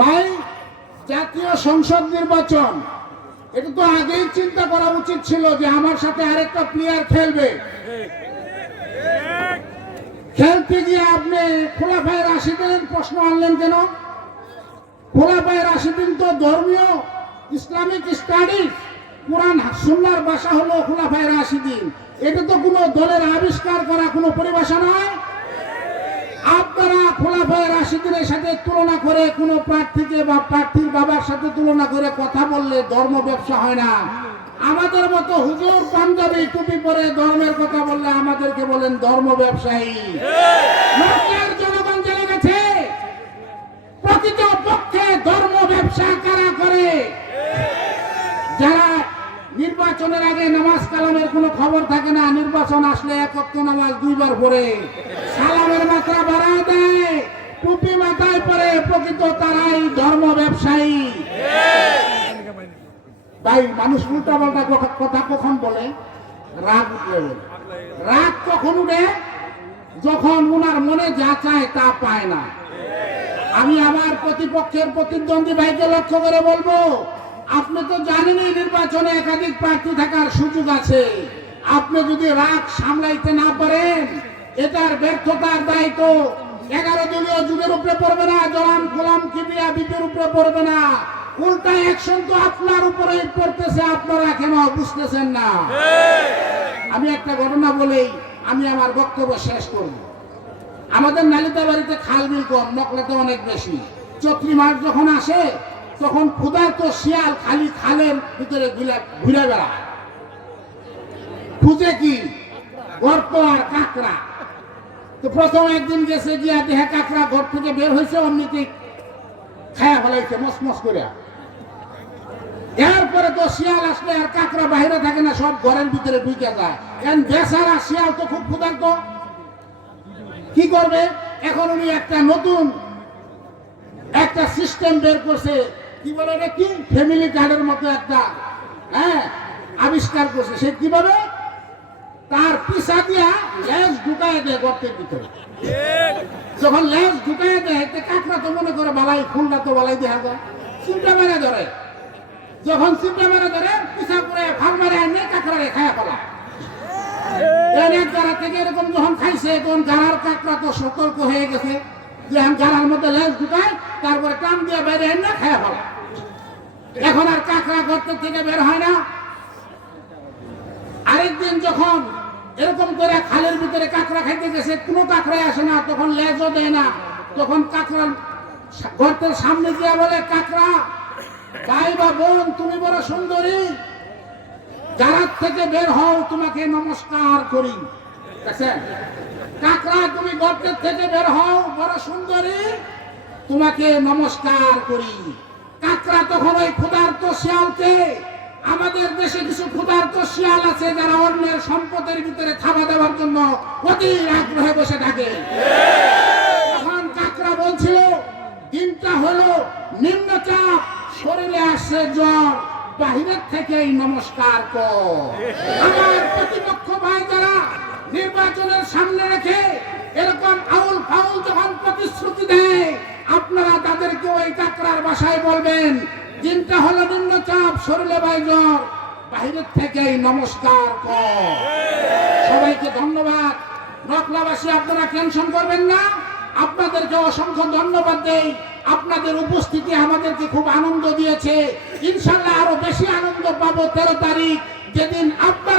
ভাই, জাতীয় সংসদ নির্বাচন। এটা তো আগেই চিন্তা করা উচিত ছিল যে আমার সাথে আরেকটা প্লেয়ার খেলবে। খেলতে গিয়ে আপনি খোলাফায় রাশিদিন প্রশ্ন আনলেন কেন? খোলাফায় রাশিদিন তো ধর্মীয়, ইসলামিক স্টাডিজ কোরআন সুন্নার ভাষা হলো খোলাফায় রাশিদিন এটা তো কোনো দলের আবিষ্কার করা, কোনো পরিভাষা নয়। আপনারা খোলাফায় রাশিদিনের সাথে তুলনা করে কোনো প্রার্থীকে বা প্রার্থীর বাবার সাথে তুলনা করে কথা বললে ধর্ম ব্যবসা হয় না। আমাদের মতো হুজুর পাঞ্জাবি টুপি পরে ধর্মের কথা বললে আমাদেরকে বলেন ধর্ম ব্যবসায়ী। প্রকৃত পক্ষে ধর্ম ব্যবসা কারা করে? যারা নির্বাচনের আগে নামাজ কালামের কোনো খবর থাকে না, নির্বাচন আসলে একত্র নামাজ দুইবার পরে সালামের মাত্রা বাড়ায় দেয়, টুপি মাথায় পরে প্রকৃত তারাই ধর্ম ব্যবসায়ী। তাই মানুষ উল্টা পাল্টা কথা- কখন বলে? রাগ রাগ কখন উঠে? যখন ওনার মনে যা চায় তা পায় না। আমি আমার প্রতিপক্ষের প্রতিদ্বন্দ্বী ভাইকে লক্ষ্য করে বলব, আপনি তো জানেনই নির্বাচনে একাধিক প্রার্থী থাকার সুযোগ আছে। আপনি যদি রাগ সামলাইতে না পারেন এটার ব্যর্থতার দায়িত্ব এগারো দলীয় যুগের উপরে পড়বে না জলান গোলাম, কিবিয়া, বিপির উপরে পড়বে না। উল্টা অ্যাকশন তো আপনার উপরে পড়তেছে, আপনারা কেন বুঝতেছেন না? আমি একটা ঘটনা বলেই আমি আমার বক্তব্য শেষ করব। আমাদের নালিতা বাড়িতে খাল বিল কম নকলাতে অনেক বেশি। চৈত্রী মাস যখন আসে, তখন ক্ষুধার্ত শিয়াল খালি খালের ভিতরে ঘুরে বেড়ায়। খুঁজে কি? গর্ত আর কাঁকড়া। তো প্রথম একদিন গেছে গিয়া দেহে কাঁকড়া ঘর থেকে বের হয়েছে, অমনিতে খায়া ফেলাইছে মস মস করে এরপরে তো শিয়াল আসলে আর কাঁকড়া বাইরে থাকে না, সব ঘরের ভিতরে ঢুকে যায়। এখন বেচারা শিয়াল তো খুব ক্ষুধার্ত। কি করবে? এখন উনি একটা নতুন একটা সিস্টেম বের করছে। কি বলে কি? ফ্যামিলি কার্ডের মতো একটা হ্যাঁ আবিষ্কার করছে। সে কীভাবে? তার পিসা দিয়া লেজ ঢুকায় দেয় গর্তের ভিতরে। যখন লেজ ঢুকায় দেয় কাঁকড়া তো মনে করে বালাই, ফুলটা তো বালাই দেখা যায়। চিন্তা মেরে ধরে। যখন চিন্তা মেরে ধরে, পিসা করে ফাল মারে আনে কাঁকড়ারে খায়া ফেলা অনেক গাড়া থেকে এরকম যখন খাইছে, তখন গাড়ার কাঁকড়া তো সতর্ক হয়ে গেছে। যে আমি গাড়ার মধ্যে লেজ ঢুকায়, তারপরে টান দিয়ে বাইরে এনে খায়া ফেলা এখন আর কাঁকড়া গর্তের থেকে বের হয় না। আরেকদিন যখন এরকম করে খালের ভিতরে কাঁকড়া খাইতে গেছে, কোনো কাঁকড়াই আসে না, তখন লেজও দেয় না। তখন কাঁকড়া গর্তের সামনে গিয়ে বলে, কাঁকড়া, ভাই বা বোন, তুমি বড় সুন্দরী। যারার থেকে বের হও, তোমাকে নমস্কার করি। কাঁকড়া, তুমি গর্তের থেকে বের হও, বড় সুন্দরী, তোমাকে নমস্কার করি। কাঁকড়া তখন ওই ক্ষুধার্ত শিয়ালকে আমাদের দেশে কিছু ক্ষুধার্ত শিয়াল আছে যারা অন্যের সম্পদের ভিতরে খাওয়া দেওয়ার জন্য অতি আগ্রহে বসে থাকে। তখন কাকড়া বলছিল, দিনটা হলো নিম্নচাপ, শরীরে আসছে জ্বর, বাহিরের থেকেই নমস্কার কর। আমার প্রতিপক্ষ ভাই যারা নির্বাচনের সামনে রেখে এরকম আউল ফাউল যখন প্রতিশ্রুতি দেয়, আপনারা তাদেরকে ওই কাকড়ার বাসায় বলবেন দিনটা হলো নিম্ন চাপ শরীরে বাইজর বাহিরের থেকেই নমস্কার কর। সবাইকে ধন্যবাদ। রত্নাবাসী, আপনারা টেনশন করবেন না। আপনাদেরকে অসংখ্য ধন্যবাদ দেই। আপনাদের উপস্থিতি আমাদেরকে খুব আনন্দ দিয়েছে। ইনশাল্লাহ আরও বেশি আনন্দ পাবো তেরো তারিখ, যেদিন আপনারা